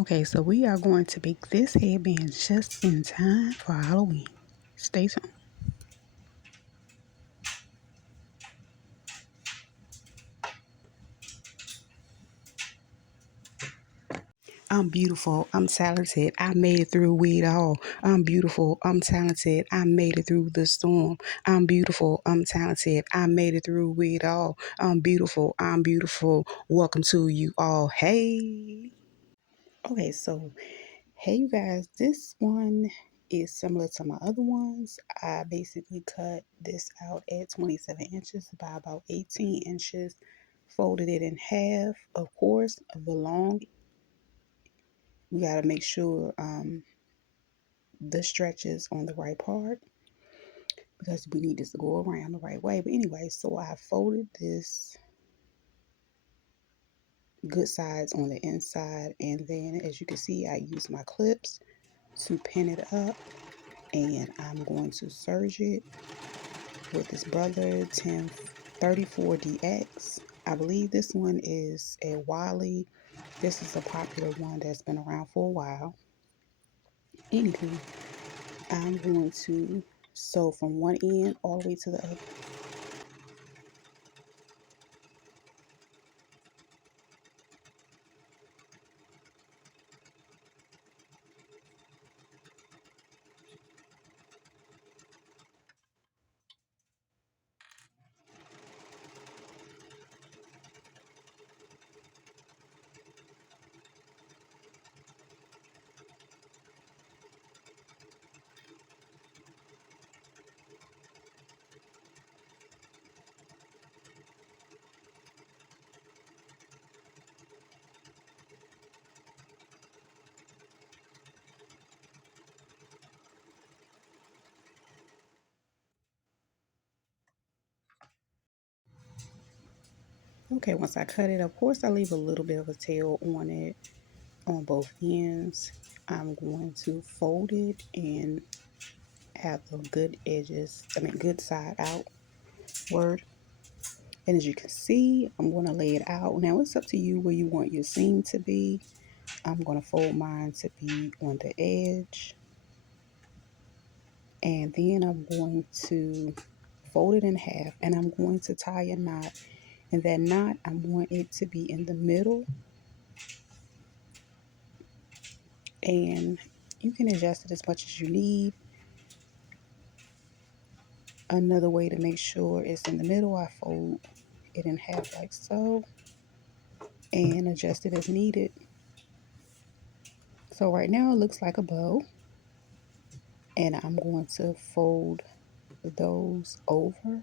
Okay, so we are going to make this headband just in time for Halloween. Stay tuned. I'm beautiful. I'm talented. I made it through it all. I'm beautiful. I'm talented. I made it through the storm. I'm beautiful. I'm talented. I made it through it all. I'm beautiful. I'm beautiful. Welcome to you all. Hey. Okay, so hey, you guys, this one is similar to my other ones. I basically cut this out at 27 inches by about 18 inches, folded it in half. Of course, the long, we got to make sure the stretch is on the right part because we need this to go around the right way. But anyway, so I folded this good sides on the inside, and then as you can see, I use my clips to pin it up, and I'm going to serge it with this Brother 1034DX. I believe this one is a Wiley. This is a popular one that's been around for a while. Anywho, I'm going to sew from one end all the way to the other. Okay, once I cut it, of course, I leave a little bit of a tail on it on both ends. I'm going to fold it and have the good edges, good side outward. And as you can see, I'm going to lay it out. Now, it's up to you where you want your seam to be. I'm going to fold mine to be on the edge. And then I'm going to fold it in half, and I'm going to tie a knot. And that knot, I want it to be in the middle. And you can adjust it as much as you need. Another way to make sure it's in the middle, I fold it in half like so and adjust it as needed. So right now it looks like a bow, and I'm going to fold those over,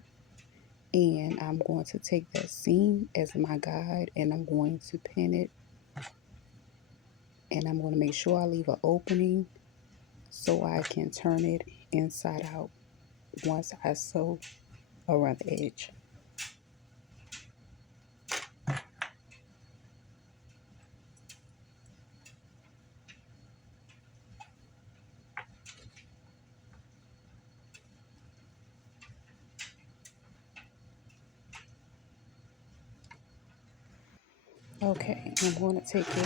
and I'm going to take that seam as my guide, and I'm going to pin it, and I'm going to make sure I leave an opening so I can turn it inside out once I sew around the edge. Okay, I'm going to take it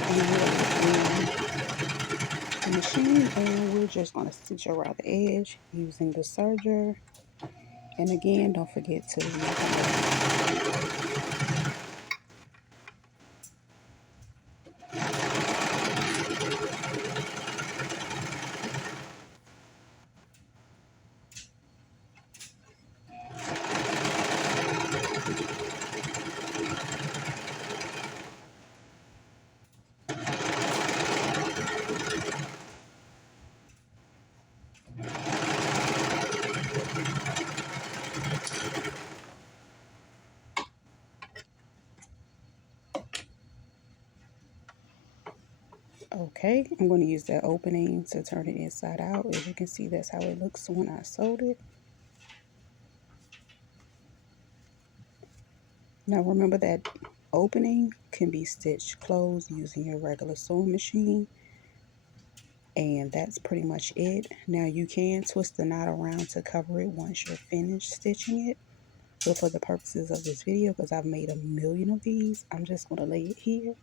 in the machine, and we're just going to stitch around the edge using the serger. And again, don't forget to okay, I'm going to use that opening to turn it inside out. As you can see, that's how it looks when I sewed it. Now remember that opening can be stitched closed using your regular sewing machine. And that's pretty much it. Now you can twist the knot around to cover it once you're finished stitching it. But for the purposes of this video, because I've made a million of these, I'm just going to lay it here.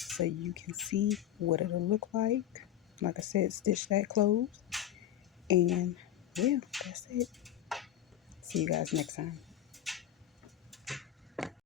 so you can see what it'll look like. Like I said, stitch that closed. And yeah, that's it. See you guys next time.